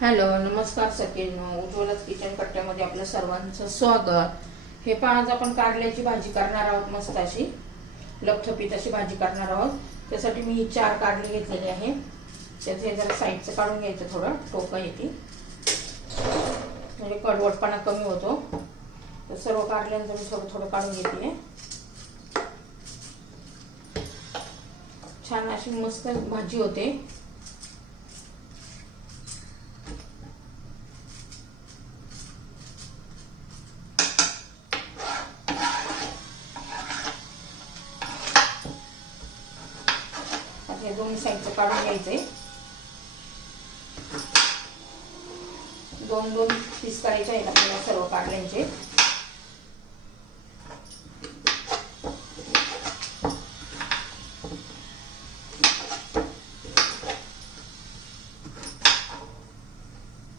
Hello नमस्कार सगळ्यांनो उज्ज्वलाच kitchen कट्ट्यामध्ये आपलं सर्वांचं स्वागत. हे पहा आज आपण कारल्याची भाजी करणार आहोत मस्त अशी लपथपीत अशी भाजी करणार आहोत. त्यासाठी मी ही चार कारले घेतलेली आहे. त्याचे जरा साईडचं काढून घ्यायचं थोडं. टोकं येते. म्हणजे कडवटपणा कमी होतो. तर सर्व कारल्यांचं मी थोडं थोडं काढून घेते. छान अशी मस्त भाजी होते. दोन साईडचं काढून घ्यायचंय. दोन दोन पीस करायचे आहेत आपल्याला सर्व काढल्यांचे.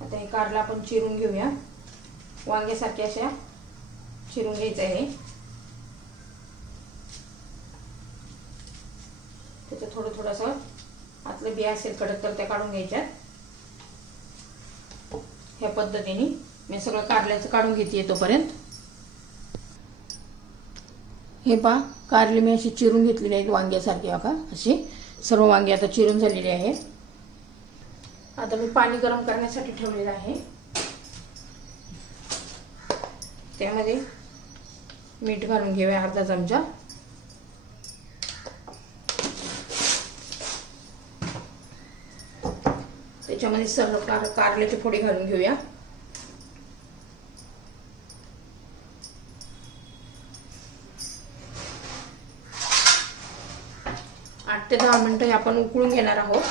आता हे कारला आपण चिरून घेऊया. वांग्यासारख्या अशा चिरून घ्यायचं आहे. त्याचं थोडं थोडंसं आतलं बिया असेल कडक तर त्या काढून घ्यायच्या ह्या पद्धतीने मी सगळं कारल्याचं काढून घेते तोपर्यंत. हे पा कारले मी अशी चिरून घेतलेली आहेत वांग्यासारखी का अशी. सर्व वांगे आता चिरून झालेली आहेत. आता मी पाणी गरम करण्यासाठी ठेवलेलं आहे. त्यामध्ये मीठ घालून घेऊया अर्धा चमचा. त्याच्यामध्ये सर्व कार कारल्याची फोडी घालून घेऊया. आठ ते दहा मिनटं हे आपण उकळून घेणार आहोत.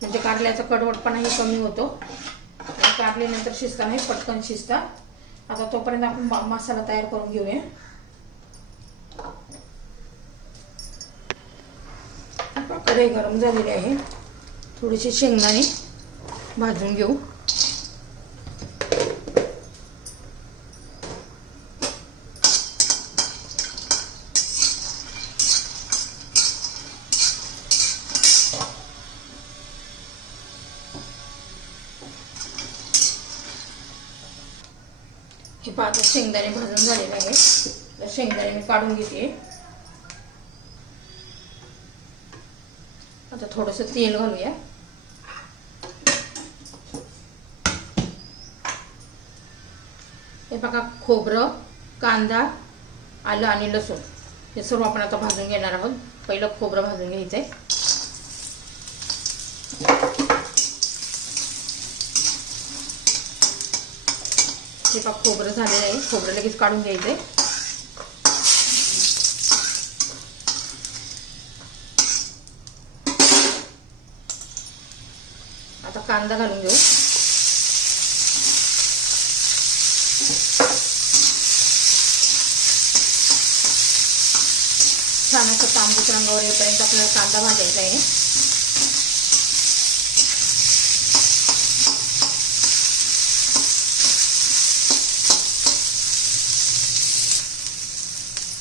म्हणजे कारल्याचा कडवटपणाही कमी होतो. आणि कारले नंतर शिजताना पटकन शिजतात आता तोपर्यंत आपण मसाला तयार करून घेऊया. कढई गरम झालेली आहे. थोडीशी शेंगदाणे. भाजून घेऊ. हे पाच शेंगदाणे भाजून झालेले आहे तर शेंगदाणे मी काढून घेते. आता थोडंसं तेल घालूया. बघा खोबरं कांदा आलं आणि लसूण. हे सर्व आपण आता भाजून घेणार आहोत. पहिलं खोबरं भाजून घ्यायचं आहे हे बघा खोबरं झालेलं आहे. खोबरं लगेच काढून घ्यायचं आहे आता कांदा घालून घेऊ. असं तांबूस रंगावर येईपर्यंत आपल्याला कांदा भाजायचा आहे.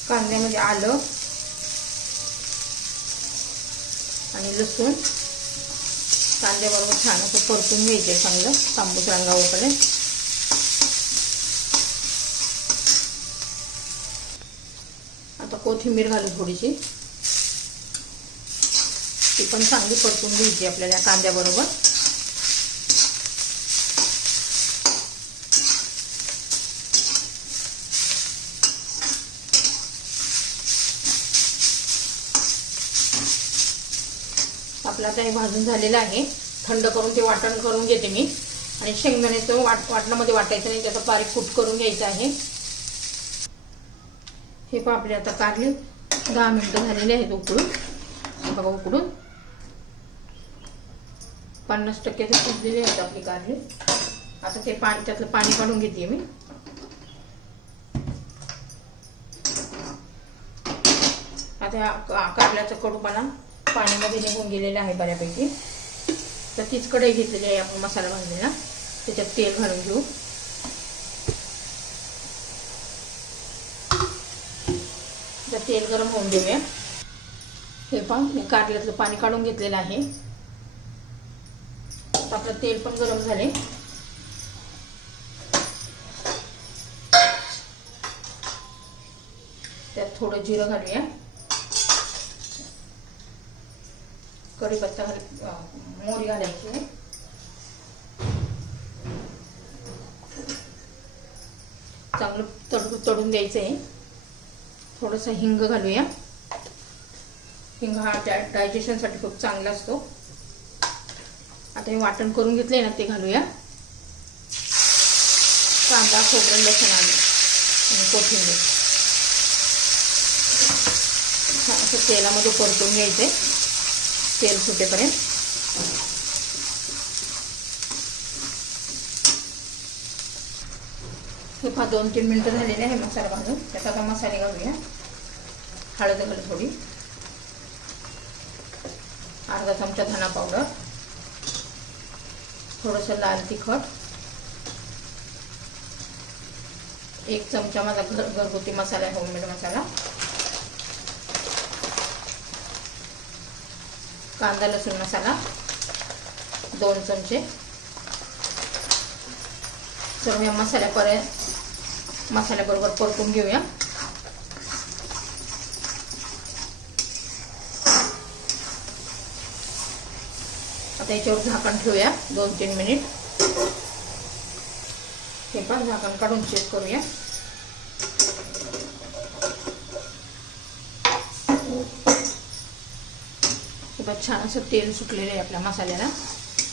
कांद्यामध्ये आलं. आणि लसूण. कांद्याबरोबर छान असं परतून घ्यायचे चांगलं तांबूस रंगावरपर्यंत. कोथिंबीर घालू थोडीशी. ती पण चांगली परतून घ्यायची आपल्याला कांद्याबरोबर. आपला आता हे भाजून झालेलं आहे. थंड करून ते वाटण करून घेते मी. आणि शेंगदाण्याचं वाट वाटणामध्ये वाटायचं नाही त्याचा बारीक कूट करून घ्यायचं आहे. हे पापडे आता काढले. दहा मिनटं झालेले आहेत उकडून. बघा उकडून. पन्नास टक्के तर शिजलेले आहेत आपली काढले आता ते पाणी त्यातलं पाणी काढून घेते मी. आता ह्या कारल्याचा कडूपणा पाण्यामध्ये निघून गेलेला आहे बऱ्यापैकी. तर तीच कढई घेतलेली आहे आपण मसाला भाजलेला. त्याच्यात तेल घालून घेऊ. तर तेल गरम होऊन देऊया. हे पण मी कारल्यातलं पाणी काढून घेतलेलं आहे. आपलं तेल पण गरम झाले. त्यात थोडं जिरं घालूया. कढीपत्ता घाल मोहरी घालायची चांगलं तडू तडून द्यायचं आहे. थोडंसं हिंग घालूया. हिंग हा डाय डायजेशनसाठी खूप चांगला असतो. आता हे वाटण करून घेतलंय ना ते घालूया. कांदा खोबरं लसूण आलं. आणि कोथिंबीर. असं तेलामध्ये परतून घ्यायचे तेल सुटेपर्यंत. हे दोन तीन मिनटं झालेले आहे मसाला भाजून. त्यात आता मसाले घालूया. हळद घालू थोडी. अर्धा चमचा धना पावडर. थोडंसं लाल तिखट. एक चमचा माझा घर घरगुती मसाला आहे होममेड मसाला. कांदा लसूण मसाला. दोन चमचे. सर्व या मसाल्यापर्यंत मसाल्याबरोबर परतून घेऊया. आता याच्यावर झाकण ठेवूया दोन तीन मिनिट. हे पण झाकण काढून चेक करूया. हे छान असं तेल सुटलेलं आहे आपल्या मसाल्याला.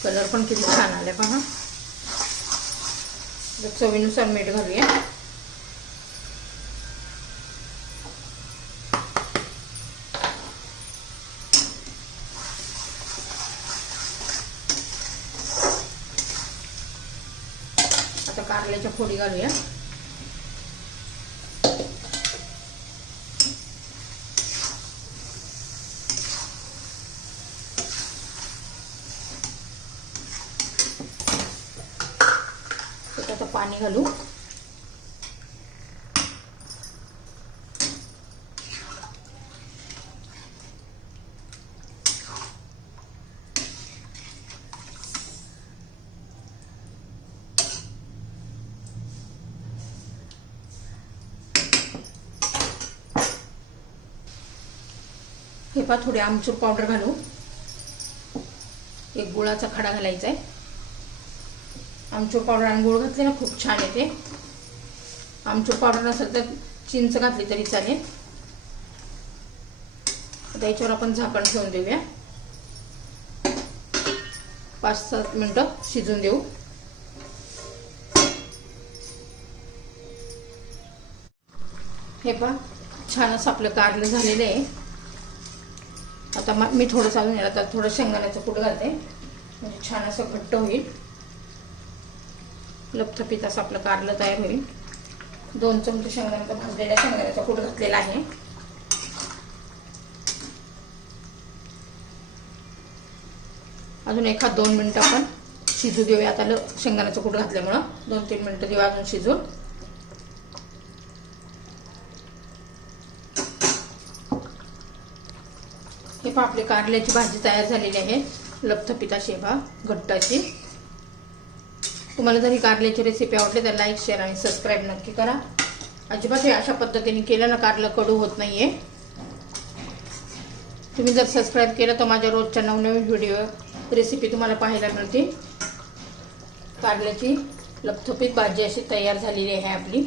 कलर पण किती छान आले पहा चवीनुसार मीठ घालूया आता कारल्याच्या फोडी घालूया. त्यात पाणी घालू. हे थोडी आमचूर पावडर घालू? एक गुळाचा खडा घालायचा आहे आमचूर पावडर आणि गुळ घातले ना खूप छान येते. आमचूर पावडर नसेल तर चिंच घातली तरी चालेल. आता याच्यावर आपण झाकण ठेवून देऊया. पाच सात मिनटं शिजून देऊ. हे पहा छान असं आपलं कारलं झालेलं आहे. आता मग मी थोडंसं अजून याला त्यात थोडं शेंगदाण्याचं कूट घालते. म्हणजे छान असं घट्ट होईल. लपथपीत असं आपलं कारलं तयार होईल. दोन चमचे शेंगदाण्याचा भाजलेल्या शेंगदाण्याचा कूट घातलेला आहे. अजून एखाद दोन मिनटं आपण शिजू देऊया. आता ल- शेंगदाण्याचं कूट घातल्यामुळं दोन तीन मिनटं देऊया अजून शिजून. पहा आपली कारल्याची भाजी तयार झालेली आहे. लपथपिता अशी घट्टाची. तुम्हाला जर ही कारल्याची रेसिपी आवडली तर लाईक शेअर आणि सबस्क्राईब नक्की करा. अजिबात हे अशा पद्धतीने केलं ना कारलं कडू होत नाहीये. तुम्ही जर सबस्क्राईब केलं तर माझ्या रोजच्या नवनवीन व्हिडिओ रेसिपी तुम्हाला पाहायला मिळतील. कारल्याची लपथपीत भाजी अशी तयार झालेली आहे आपली.